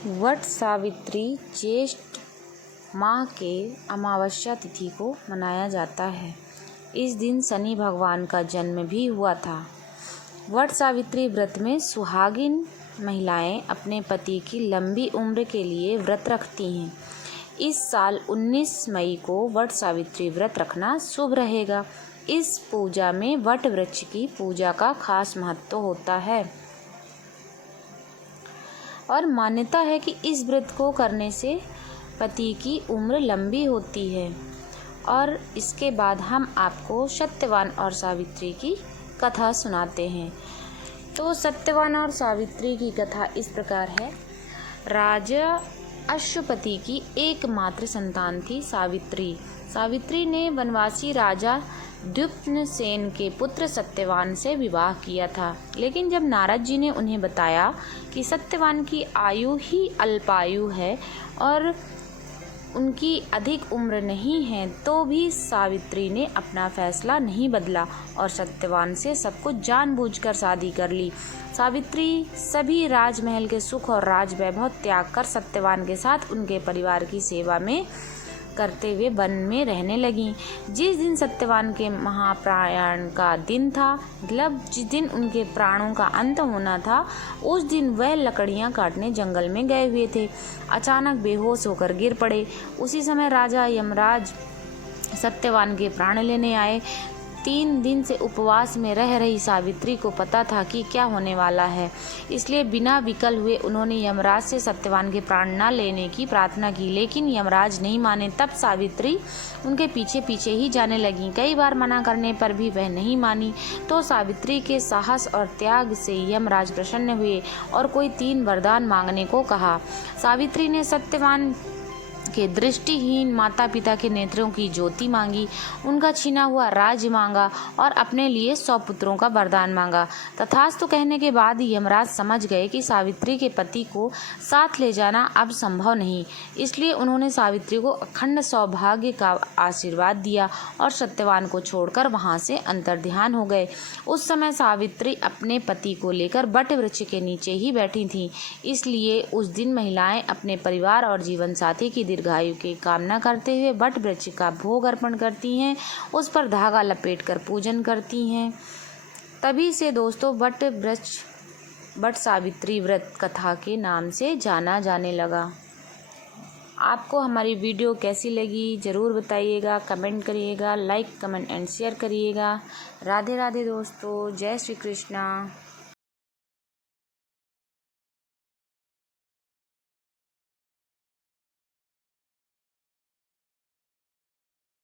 वट सावित्री ज्येष्ठ माह के अमावस्या तिथि को मनाया जाता है। इस दिन शनि भगवान का जन्म भी हुआ था। वट सावित्री व्रत में सुहागिन महिलाएं अपने पति की लंबी उम्र के लिए व्रत रखती हैं। इस साल 19 मई को वट सावित्री व्रत रखना शुभ रहेगा। इस पूजा में वट वृक्ष की पूजा का खास महत्व होता है और मान्यता है कि इस व्रत को करने से पति की उम्र लंबी होती है। और इसके बाद हम आपको सत्यवान और सावित्री की कथा सुनाते हैं। तो सत्यवान और सावित्री की कथा इस प्रकार है। राजा अश्वपति की एकमात्र संतान थी सावित्री। सावित्री ने वनवासी राजा द्युम्नसेन के पुत्र सत्यवान से विवाह किया था, लेकिन जब नारद जी ने उन्हें बताया कि सत्यवान की आयु ही अल्पायु है और उनकी अधिक उम्र नहीं है, तो भी सावित्री ने अपना फैसला नहीं बदला और सत्यवान से सब कुछ जानबूझकर शादी कर ली। सावित्री सभी राजमहल के सुख और राज वैभव त्याग कर सत्यवान के साथ उनके परिवार की सेवा में करते हुए वन में रहने लगी। जिस दिन सत्यवान के महाप्रयाण का दिन था, मतलब जिस दिन उनके प्राणों का अंत होना था, उस दिन वह लकड़ियां काटने जंगल में गए हुए थे। अचानक बेहोश होकर गिर पड़े। उसी समय राजा यमराज सत्यवान के प्राण लेने आए। 3 दिन से उपवास में रह रही सावित्री को पता था कि क्या होने वाला है, इसलिए बिना विकल हुए उन्होंने यमराज से सत्यवान के प्राण न लेने की प्रार्थना की, लेकिन यमराज नहीं माने। तब सावित्री उनके पीछे पीछे ही जाने लगी। कई बार मना करने पर भी वह नहीं मानी। तो सावित्री के साहस और त्याग से यमराज प्रसन्न हुए और कोई 3 वरदान मांगने को कहा। सावित्री ने सत्यवान के दृष्टिहीन माता पिता के नेत्रों की ज्योति मांगी, उनका छीना हुआ राज्य मांगा और अपने लिए 100 पुत्रों का वरदान मांगा। तथास्तु कहने के बाद यमराज समझ गए कि सावित्री के पति को साथ ले जाना अब संभव नहीं, इसलिए उन्होंने सावित्री को अखंड सौभाग्य का आशीर्वाद दिया और सत्यवान को छोड़कर वहां से अंतर्ध्यान हो गए। उस समय सावित्री अपने पति को लेकर वट वृक्ष के नीचे ही बैठी थी, इसलिए उस दिन महिलाएं अपने परिवार और जीवन साथी की दीर्घायु की कामना करते हुए वट वृक्ष का भोग अर्पण करती हैं, उस पर धागा लपेटकर पूजन करती हैं। तभी से दोस्तों वट सावित्री व्रत कथा के नाम से जाना जाने लगा। आपको हमारी वीडियो कैसी लगी ज़रूर बताइएगा, कमेंट करिएगा, लाइक कमेंट एंड शेयर करिएगा। राधे राधे दोस्तों, जय श्री कृष्णा।